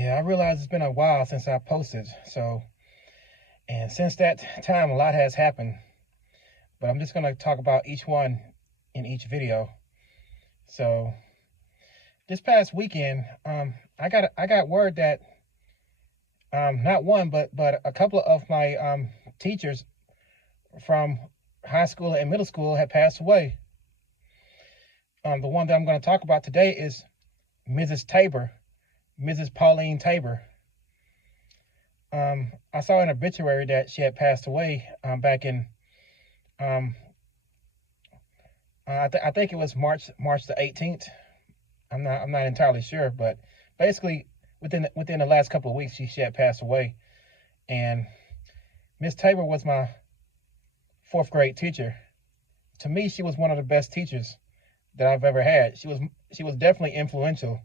Yeah, I realize it's been a while since I posted, and since that time, a lot has happened. But I'm just gonna talk about each one in each video. So this past weekend, I got word that not one, but a couple of my teachers from high school and middle school had passed away. The one that I'm going to talk about today is Mrs. Tabor, Mrs. Pauline Tabor. I saw an obituary that she had passed away back in um, I think it was March the 18th. I'm not entirely sure, but basically within the last couple of weeks she had passed away. And Miss Tabor was my fourth grade teacher. To me, she was one of the best teachers that I've ever had. She was definitely influential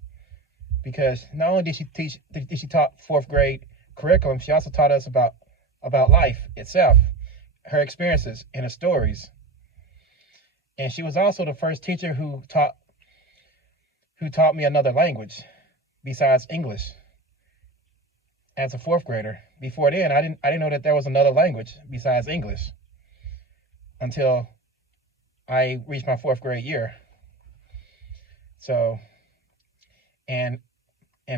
because not only did she taught fourth grade curriculum, she also taught us about life itself, her experiences and her stories. And she was also the first teacher who taught me another language besides English as a fourth grader. Before then, I didn't know that there was another language besides English until I reached my fourth grade year. So, and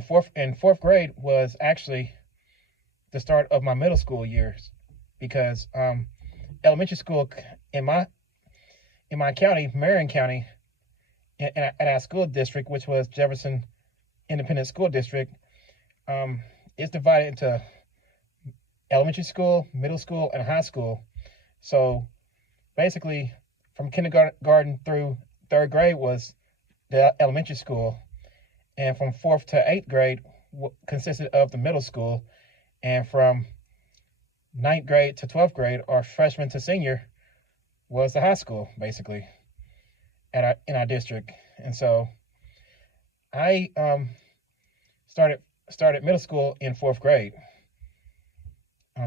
fourth grade was actually the start of my middle school years because elementary school in my county, Marion County, in our school district, which was Jefferson Independent School District, it's divided into elementary school, middle school, and high school. So basically, from kindergarten through third grade was the elementary school, and from fourth to eighth grade consisted of the middle school, and from ninth grade to 12th grade, or freshman to senior, was the high school, basically, in our district. And so I started middle school in fourth grade,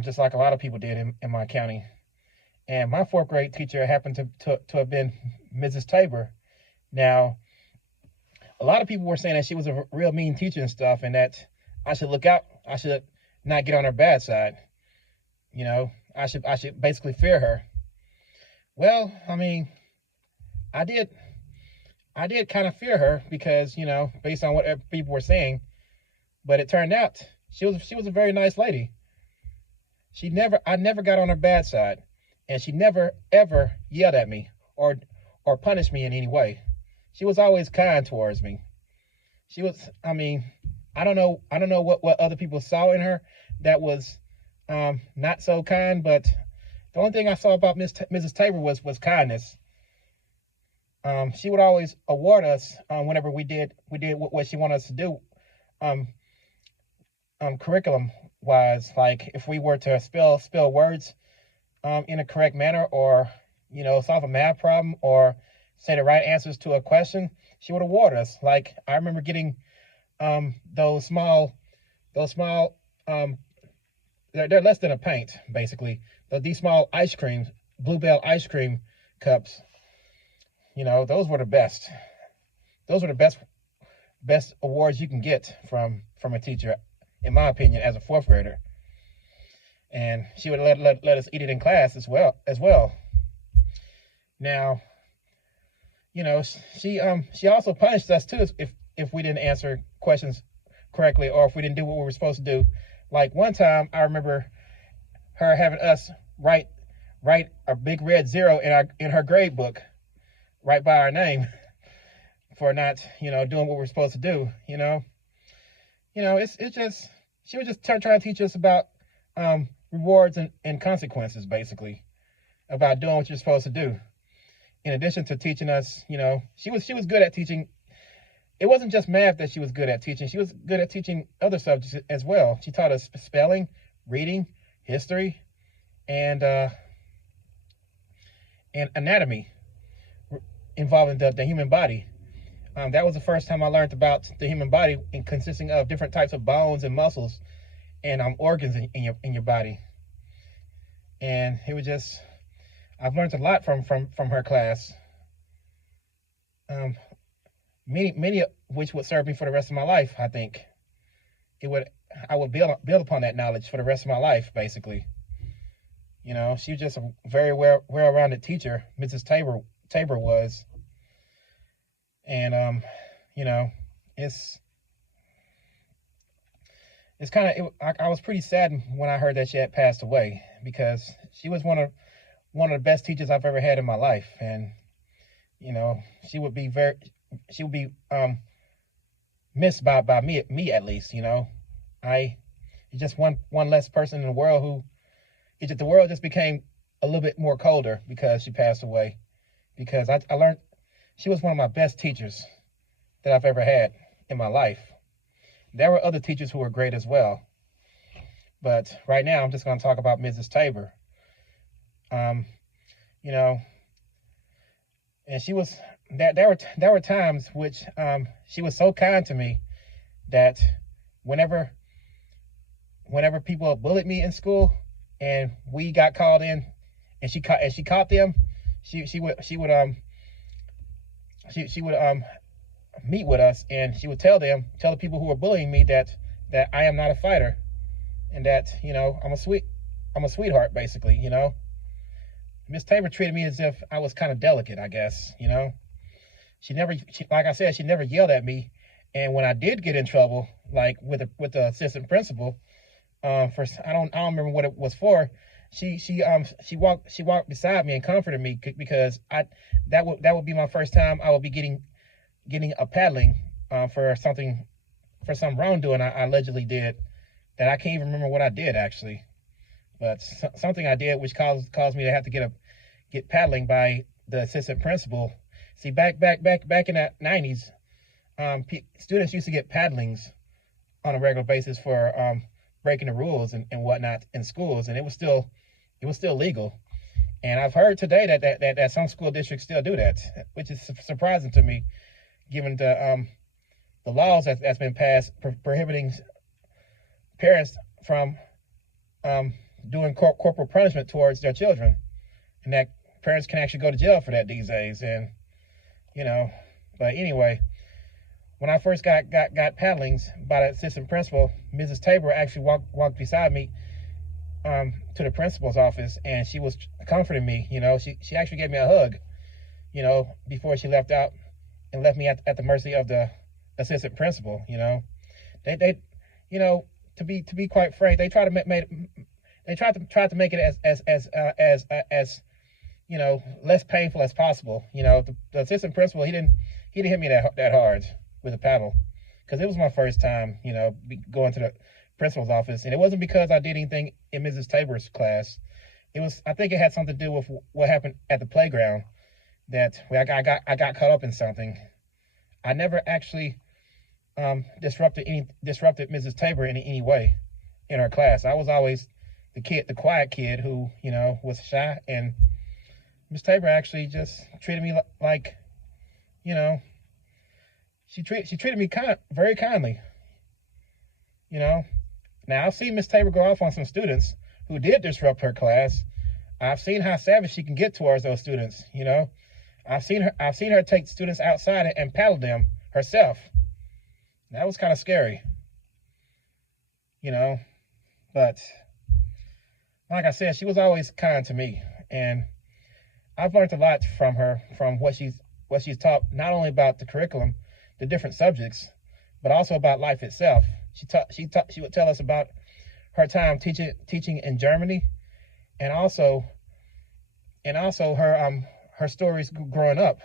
just like a lot of people did in my county. And my fourth grade teacher happened to have been Mrs. Tabor. Now, a lot of people were saying that she was a real mean teacher and stuff, and that I should look out. I should not get on her bad side. I should basically fear her. Well, I mean, I did kind of fear her because based on what people were saying, but it turned out she was a very nice lady. I never got on her bad side, and she never ever yelled at me or punished me in any way. She was always kind towards me. I mean, I don't know what other people saw in her that was not so kind, but the only thing I saw about Mrs. Tabor was kindness. She would always award us whenever we did what she wanted us to do, curriculum wise, like if we were to spell words in a correct manner, or solve a math problem, or say the right answers to a question, she would award us. Like I remember getting those small they're less than a pint, basically. These small ice creams, Bluebell ice cream cups. Those were the best. Those were the best awards you can get from a teacher, in my opinion, as a fourth grader. And she would let us eat it in class as well. Now, she also punished us too if we didn't answer questions correctly, or if we didn't do what we were supposed to do. Like one time, I remember her having us write a big red zero in her grade book, right by our name, for not doing what we're supposed to do. It's just she was just trying to teach us about rewards and consequences, basically, about doing what you're supposed to do. In addition to teaching us, she was good at teaching. It wasn't just math that she was good at teaching. She was good at teaching other subjects as well. She taught us spelling, reading, history, and anatomy involving the human body. That was the first time I learned about the human body, consisting of different types of bones and muscles and organs in your body. And it was just, I've learned a lot from her class. Many of which would serve me for the rest of my life, I think. it would I would build upon that knowledge for the rest of my life, basically. She was just a very well-rounded teacher. Mrs. Tabor was, and you know, it's it's kind of I was pretty sad when I heard that she had passed away, because she was one of the best teachers I've ever had in my life. And you know, she would be missed by me at least. I just one less person in the world who the world just became a little bit more colder because she passed away. Because I learned she was one of my best teachers that I've ever had in my life. There were other teachers who were great as well, but right now I'm just going to talk about Mrs. Tabor. You know, and she was there were times which she was so kind to me that whenever people bullied me in school and we got called in and she caught them, she would meet with us, and she would tell the people who were bullying me that I am not a fighter, and that I'm a sweetheart, basically. Miss Tabor treated me as if I was kind of delicate, I guess. Like I said, she never yelled at me, and when I did get in trouble, like with the assistant principal, for I don't remember what it was for. She walked beside me and comforted me, because that would be my first time I would be getting a paddling for some wrongdoing I allegedly did, that I can't even remember what I did actually, but something I did which caused me to have to get paddling by the assistant principal. See, back in the 90s, students used to get paddlings on a regular basis for breaking the rules and whatnot in schools, and it was still legal. And I've heard today that some school districts still do that, which is surprising to me, given the laws that's been passed prohibiting parents from doing corporal punishment towards their children, and that parents can actually go to jail for that these days. And but anyway, when I first got paddlings by the assistant principal, Mrs. Tabor actually walked beside me to the principal's office, and she was comforting me. She actually gave me a hug, before she left out and left me at the mercy of the assistant principal. They to be quite frank, they tried to make it as less painful as possible. The assistant principal, he didn't hit me that hard with a paddle, because it was my first time going to the principal's office, and it wasn't because I did anything in Mrs. Tabor's class. I think it had something to do with what happened at the playground, that I got caught up in something. I never actually disrupted Mrs. Tabor in any way in her class. I was always the quiet kid who was shy, and Miss Tabor actually just treated me like she treated me very kindly. Now I've seen Miss Tabor go off on some students who did disrupt her class. I've seen how savage she can get towards those students. I've seen her take students outside and paddle them herself. That was kind of scary. But like I said, she was always kind to me, and I've learned a lot from her, from what she's taught, not only about the curriculum, the different subjects, but also about life itself. She would tell us about her time teaching in Germany, and also her stories growing up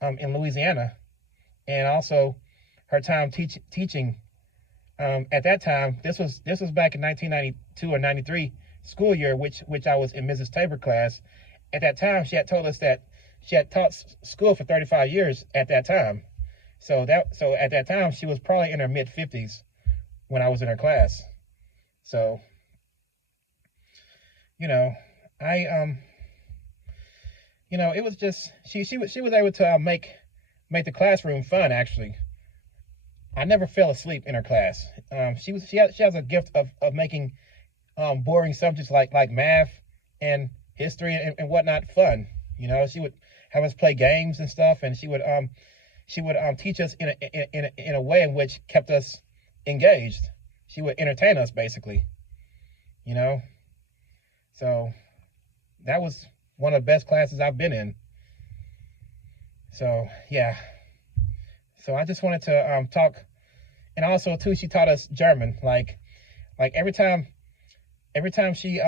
in Louisiana, and also her time teaching at that time. This was back in 1992 or 93 school year, which I was in Mrs. Tabor class. At that time, she had told us that she had taught school for 35 years at that time. So at that time, she was probably in her mid-50s when I was in her class. So, it was just she was able to make the classroom fun. Actually, I never fell asleep in her class. She has a gift of making boring subjects like math and history and whatnot fun. She would have us play games and stuff, and she would teach us in a way in which kept us engaged. she would entertain us basically, you know. So that was one of the best classes I've been in. So yeah. So I just wanted to talk, and also too, she taught us German. Like every time she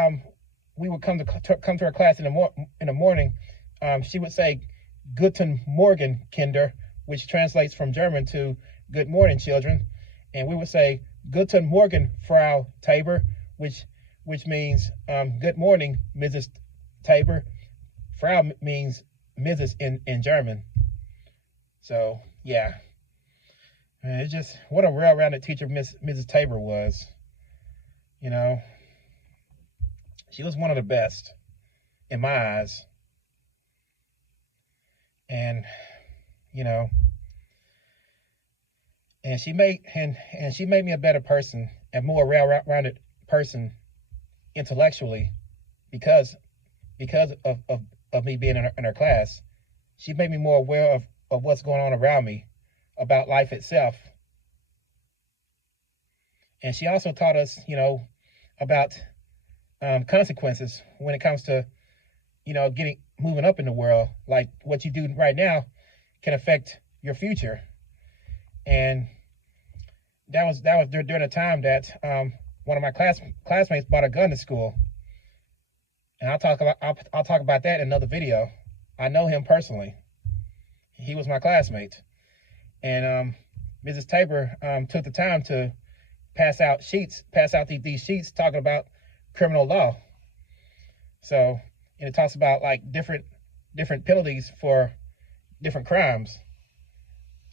we would come to her class in the morning, she would say Guten Morgen, Kinder, which translates from German to good morning, children, and we would say Guten Morgen, Frau Tabor, which means good morning, Mrs. Tabor. Frau means Mrs. in German. So yeah, man, it's just what a well-rounded teacher Mrs. Tabor was. You know, she was one of the best in my eyes, and you know, and she made me a better person, a more well-rounded person intellectually, because of me being in her class. She made me more aware of what's going on around me, about life itself. And she also taught us, you know, about consequences when it comes to, you know, moving up in the world. Like what you do right now can affect your future. And that was during a time that one of my classmates bought a gun to school. And I'll talk about that in another video. I know him personally. He was my classmate. And Mrs. Tabor took the time to pass out these sheets talking about criminal law. So, and it talks about like different penalties for different crimes.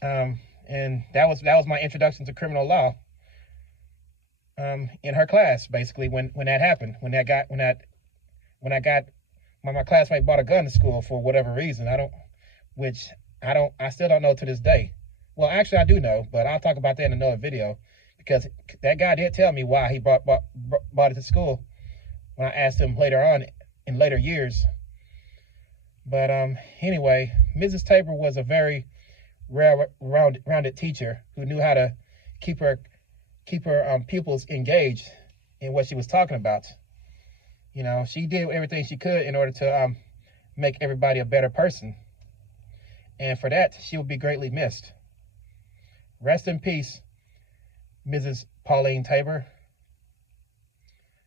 And that was my introduction to criminal law in her class, basically, when that happened, when my classmate bought a gun to school for whatever reason. I still don't know to this day. Well, actually I do know, but I'll talk about that in another video, because that guy did tell me why he brought it to school when I asked him later on in later years. But anyway, Mrs. Tabor was a very rounded teacher who knew how to keep her pupils engaged in what she was talking about. You know, she did everything she could in order to make everybody a better person. And for that, she will be greatly missed. Rest in peace, Mrs. Pauline Tabor.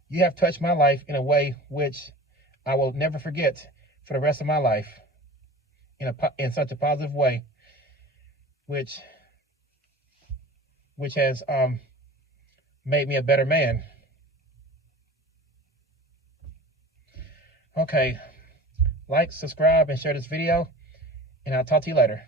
You have touched my life in a way which I will never forget for the rest of my life, in such a positive way, which has made me a better man. Okay, like, subscribe, and share this video, and I'll talk to you later.